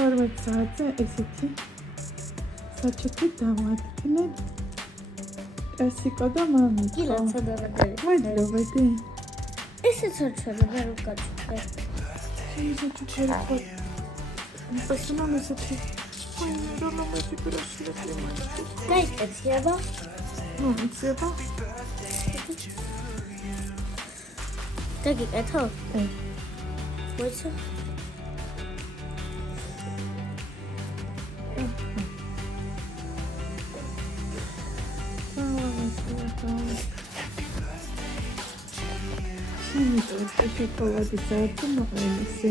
12 საათზე ესეთი საჩუქი დავადგნეთ. ესიკო და მამიკო. გილაცა დავადგნეთ. ვაიდრობდი. ესეც არ შეიძლება რომ გაჩუქე. საჩუქი ხო. ესენა ესეთი. აი, რომელი პროსლეთი მაჩუქი. გაიკეთება? იცება? გაგიკეთო? მოიცა? შოკოლადის არის მოყოლისი.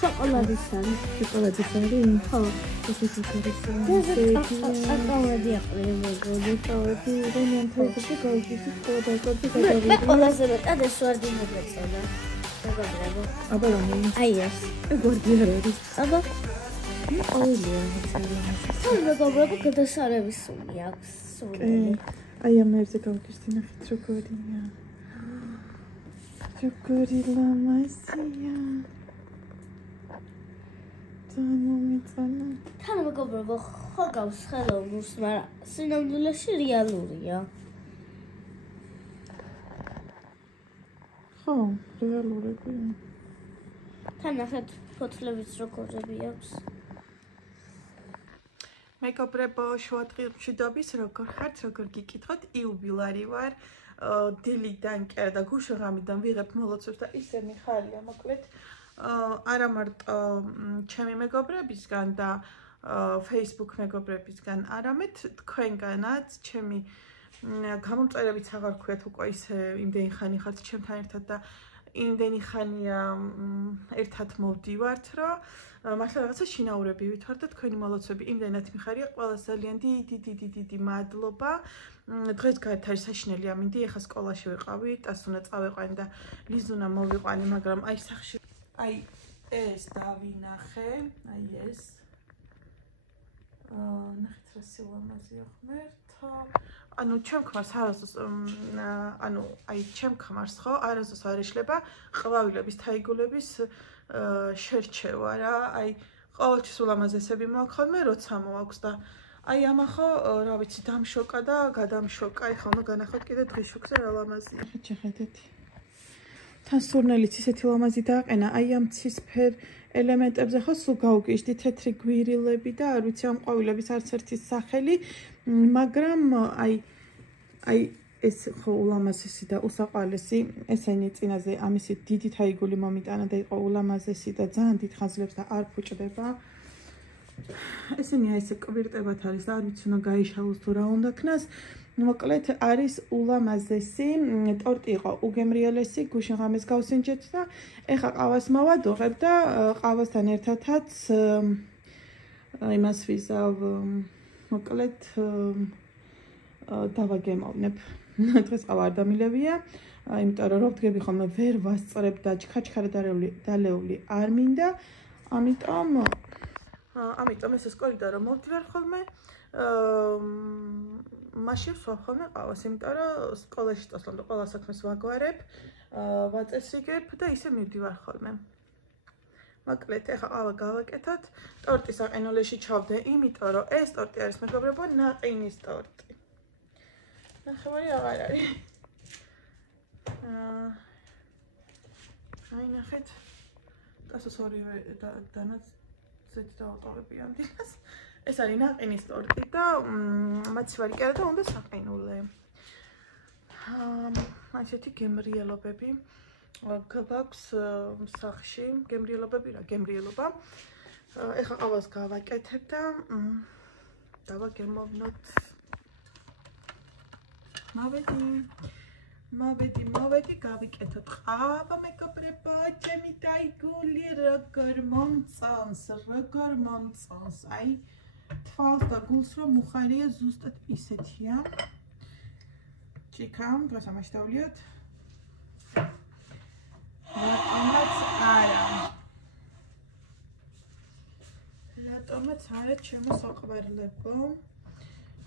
შოკოლადის არის. შოკოლადის არის? ხო. ეს არის. აკავადი აყრება გოგოთავდი რენიანთაიბში გავიქცი კოდაკოდი გადავიდა. მე ყველაზე მეტად ეს ვარდი მოგეწონა. მეგობრებო. აბა რომელი? აი ეს. გორდი არის. აბა ოილია მოცემული. სულ მეგობრებო გადასარების სული აქვს. სული. აი ამერზე გავიქცი ნახეთ როგორია. როგორი ლამაზია. მომიწონა. თან მეგობრებო ხო გავს ხელოვნურს, მაგრამ სინამდვილეში რეალურია. ხო, რეალურები. თან ნახეთ ფოთლებიც როგორები აქვს. მეგობრებო, შუადღეში როგორ ხართ, როგორ გიკითხოთ? იუბილარი ვარ. დილიდან კი და გუშაღამიდან ვიღებ მოლოცვებს და ისე მიხარია, მოკლედ. არა მარტო ჩემი მეგობრებისგან და Facebook მეგობრებისგან, არამედ თქვენგანაც, ჩემი გამომწერებიც აღარ ვქვიათ უკვე ისე იმდენი ხანი ხართ ჩემთან ერთად და იმდენი ხანია ერთად მოვდივართ, რომ მართლა რაღაცა შინაურები ვითვარ და თქვენი მოლოცვები იმდენად მიხარია, ყველას ძალიან დიდი მადლობა. დღეს გარეთ არის საშინელი ამინდი, ეხლა სკოლაში ვიყავი, ტასუნა წავიყვანი და ლიზუნა მოვიყვანი, მაგრამ აი სახში აი ეს დავინახე, აი ეს. ნახეთ რა სილამაზეა ღმერთო. ანუ ჩემ ქმარს არასდროს ანუ აი ჩემ ქმარს ხო არასდროს არ ეშლება ყვავილების თაიგულების შერჩევა რა. აი ყოველთვის ულამაზესები მოაქვს ხოლმე, როცა მოაქვს და აი ამა ხო რა ვიცი დამშოკა და გადამშოკა. ეხლა უნდა განახოთ კიდე დღის შოქზე რა ლამაზია. შეხედეთ. თან სურნელიც ისეთი ლამაზი დააყენა, აი ამ ცისფერ ელემენტებზე ხო სულ გავუგიჟდი თეთრი გვირილები და არ ვიცი ამ ყვავილების არც ერთის სახელი, მაგრამ აი ეს ხო ულამაზესი და უსაყვარლესი, ესენი წინაზე ამისი დიდი თაიგული მომიტანა და იყო ულამაზესი და ძალიან დიდ ხანძლებს და არ ფუჭდება. ესენი აი ესე კვირტებად არის, არ ვიცი უნდა გაიშალოს თუ რა უნდა ქნას. მოკლედ არის ულამაზესი, ტორტი იყო უგემრიელესი, გუშაღამეს გავსინჯეთ და ეხა ყავას მოვადოღებ და ყავასთან ერთადაც იმას ვიზავ, მოკლედ დავაგემოვნებ. დღეს ყავა არ დამილევია, იმიტომ რომ ვდგები ხოლმე ვერ ვასწრებ და ჩქაჩქარა დალეული არ მინდა, ამიტომ ეს სკოლიდან რომ მოვდივარ ხოლმე მაშინ ვსვამ ხოლმე ყავას, იმიტომ რომ სკოლაში წასვლამდე ყველა საქმეს ვაგვარებ, ვაწესრიგებ და ისე მივდივარ ხოლმე. მოკლედ, ეხლა ყავა გავაკეთოთ, ტორტი საყინულეში ჩავდე, იმიტომ რომ ეს ტორტი არის მეგობრებო, ნაყინის ტორტი. ნახევარი აღარ არის. აი ნახეთ. კაცოს ორივე დანაც ზეთ დავატოვები ამ დილას. ეს არის ნაყინის ტორტი და მაცივარი კი არა და უნდა საყინულე. ასეთი გემრიელობები გვაქვს სახლში, გემრიელობები რა, გემრიელობა. ეხლა ყავას გავაკეთებ და დავაგემოვნოთ. მოვედი, გავიკეთოთ ყავა მეგობრებო, ჩემი დაიგული როგორ მომწონს, აი თვალს და გულს რომ მუხარია ზუსტად ისეთია. ჭიქა, დღეს ამაშტავლიოთ. რატომაც არა ჩემო საყვარლებო.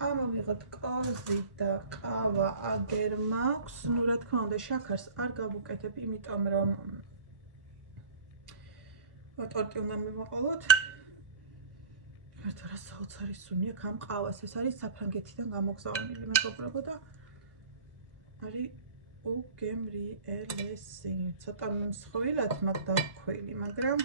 ამოვიღოთ კოზი და ყავა აგერ მაქვს, ну რა თქმა უნდა შაქარს არ გავუკეთებ, იმიტომ რომ ტორტი უნდა მივაყოლოთ. ერთ რა საოცარი სუნია ამ ყავას ეს არის საფრანგეთიდან გამოგზავნილი მეგობრებო და არის უგემრიელესი ცოტა მსხვილად მაგდაქვილი მაგრამ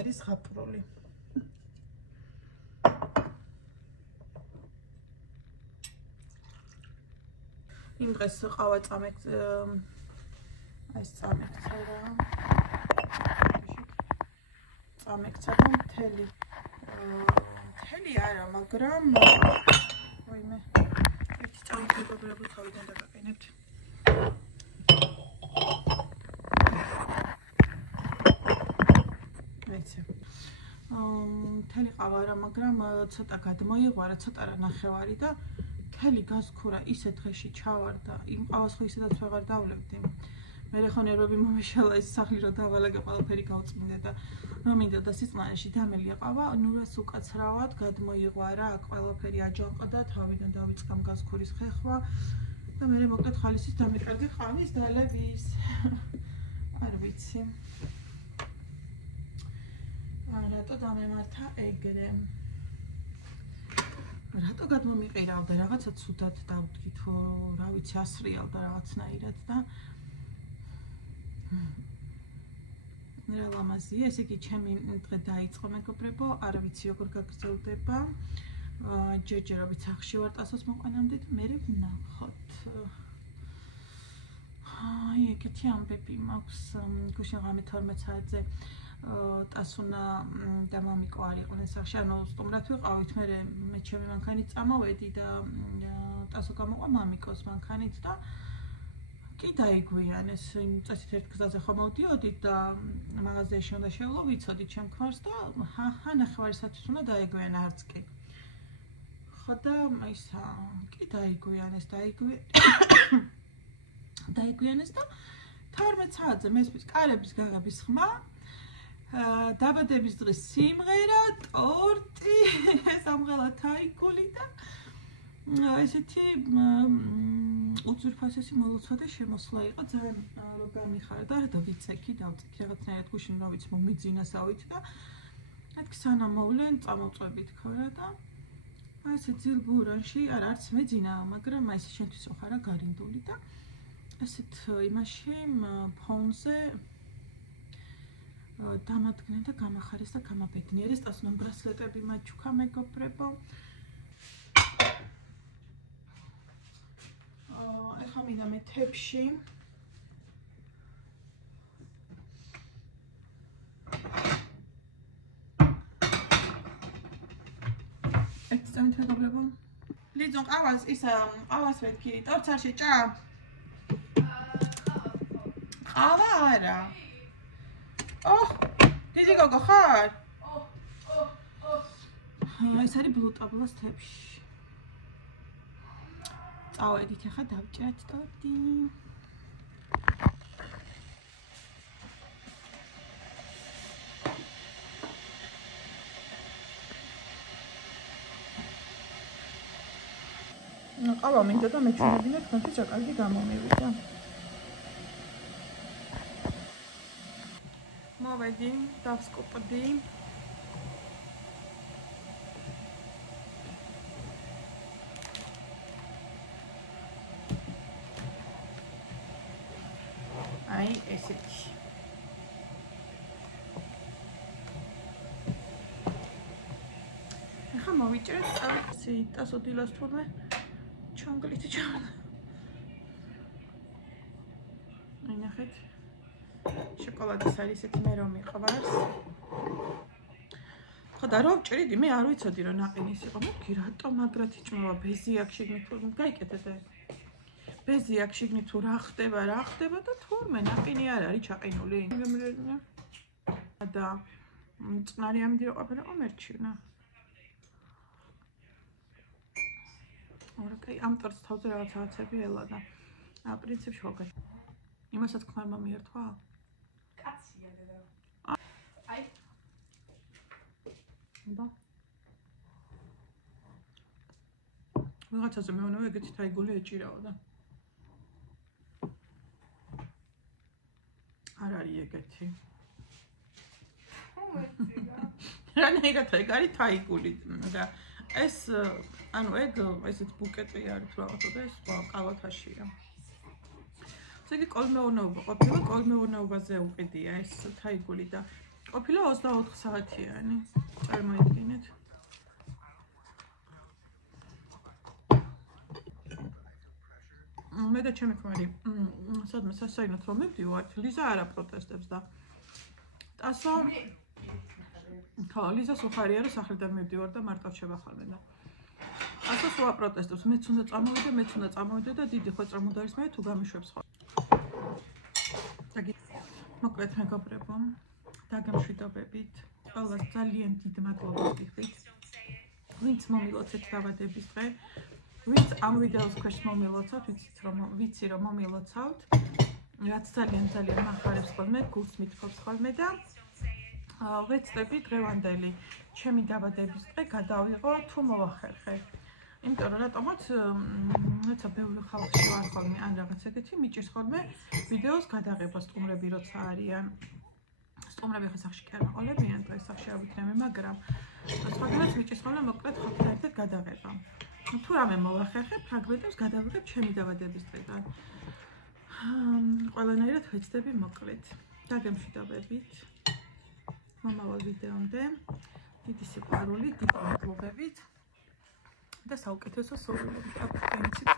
არის ღაპრული იმ დღეს ყავა წამექცა რა წამექცა მთელი არა მაგრამ ვაიმე ერთი წამი მეგობრებო თავიდან დაგაყენებთ მეცე მთელი ყავა არა მაგრამ ცოტა გადმოიღვარა ცოტა რა ნახევარი და მთელი გასქურა ისე დღეში ჩავარდა იმ ყავას ხო ისედაც ვეღარ დავლებდი მე ხო ნერვები მომეშალა ის სახლი რომ დავალაგე ყველაფერი გავწმინდა და მომინდა და სიწყნარში დამელია ყავა ნურას უკაცრავად გადმოიღვარა აქ ყველაფერი აჯანყდა თავიდან დავიწყამ გასქურის ხეხვა და მე მოკლედ ხალისის დამიკარდი ყავის დალების არ ვიცი რატო დამემართა ეგრე რატო გადმომიყირავდა რაღაცა ცუდად დავდგი თუ რა ვიცი ასრიალდა რაღაცნაირად და რა ლამაზია ესე იგი ჩემი დღე დაიწყო მეგობრებო არ ვიცი როგორ გაგრძელდება ჯერჯერობით სახში ვარ ტასოს მოყვანამდე და მე ვნახოთ აი ეგეთი ამბები მაქვს გუშინ ღამე 12 საათზე ტასუნა და მამიკო არ იყვნენ სახში ანუ სტუმრად ვიყავით მე ჩემი მანქანით წამოვედი და ტასო გამოყვა მამიკოს მანქანით და კი დაიგვიანეს იმ წესით ერთ გზაზე ხომ მოვდიოდით და მაღაზიაში უნდა შევლო ვიცოდით ჩემ ქმარს და ჰა ნახევარისათვის უნდა დაიგვიანა არც კი ხო და ისა კი დაიგვიანეს და 12 საათზე მესმის კარების გაღების ხმა დაბადების დღის სიმღერა ტორტი სამღერა თაიკული და ესეთი უძვირფასესი მოლოცვა და შემოსვლა იყო ძალიან რომ გამიხარდა და ვიცექი დავწიქი რაღაცნაირად გუშინ რა ვიცი მომიძინასავით და აქ სანამ მოვლენ წამოვწვევით ქორა და აი ესე ძილგურანში არც მეძინა მაგრამ აი ესე შენთვის ხარა გარინდული და ესეთ იმაში ფონზე დამადგნენ და გამახარეს და გამაბედნიერეს ტასნომ ბრასლეტები მაჩუქა მეგობრებო ეხლა მინდა მე თებში ერთი წამით მეგობრებო ლიძო ყავას ყავას ვეთქი ტორტს არ შეჭა ყავა არა დიდი გოგო ხარ? ეს არის ბლუტაბლას თებში. წავედით ახლა დავჭრათ ტორტი. ყავა მინდა და მეჩვენებინა თქვენთვის რა კარგი გამომივიდა. მოვედი, დავსკოპდი. აი ესეთი. ახლა მოვიჭრეთ წავიცი ტასო დილას თურმე ჩონგლით ჩანა. აი ნახეთ. შოკოლადის არის ესეთი მე რომ მიყვარს. ხო და რომ ჭრიდი მე არ ვიცოდი რომ ნაყინის იყო. მოგი რატო მაგრად იჭმება ბეზი აქ შეგნით თუ გაიკეთეთ ეს. ბეზი აქ შეგნით თუ რა ხდება და თურმე ნაყინი არ არის ჩაყინული. და წყნარი ამინდი რო ყოფილა ყომერჩივნა. ორაკი ამ ტორტს თავზე რაღაცები ელა და პრინციპში ხოგა. იმასაც ქმარმა მიერთვა? კაცია და. აი. და. რაღაცაზე მეუბნება ეგეთი თაიგული ეჭირაო და. არ არის ეგეთი. რანაირად ეგ არის თაიგული და ეს ანუ ეგ ესეც ბუკეტი არის რაღაცა და ეს კალათაშია. ესე იგი კოლმეურნეობა ყოფილა, კოლმეურნეობაზე უყიდია ეს თაიგული და ყოფილა 24 საათიანი. წარმოიდგინეთ. მე და ჩემი ქმარი სადმე სასაინოდ რომ მივდივართ, ლიზა არა პროტესტებს და ტასო ხო, ლიზა სუხარია რომ სახლიდან მივდივარ და მარტო რჩება ხოლმე და ტასო სულ აპროტესტებს, მეც უნდა წამოვიდე და დიდი ხვეწრა მუდარის მე თუ გამიშვებს ხოლმე. მოკლედ მეგობრებო, დაგემშვიდობებით. ყველას ძალიან დიდ მადლობას გიხდით. ვინც მომილოცეთ დაბადების დღე, ვინც ამ ვიდეოს ქვეშ მომილოცავთ, ვიცი რომ მომილოცავთ. რაც ძალიან მახარებს ხოლმე, გულს მithობს ხოლმე და ვეცდები დღევანდელი ჩემი დაბადების დღე გადავიღო თუ მოვახერხე. იმიტომ რომ რატომაც როცა ბევრი ხალხი ვარ ხოლმე ან რაღაც ეგეთი მიჭირს ხოლმე ვიდეოს გადაღება სტუმრები როცა არიან. სტუმრები ხა სახში კი არ მაყოლებიან, დღეს სახში არ ვიქნები, მაგრამ სხვაგანაც მიჭირს ხოლმე მოკლედ ხალხთან ერთად გადაღება. თუ რამე მოვახერხებ, ფრაგმენტებს გადავიღებ ჩემი დაბადების დღიდან. ყველანაირად ვეცდები მოკლედ. დაგემშვიდობებით. მომავალ ვიდეომდე დიდი სიყვარული, დიდი მადლობებით და საუკეთესო სურვილებით. აბა, გენიცით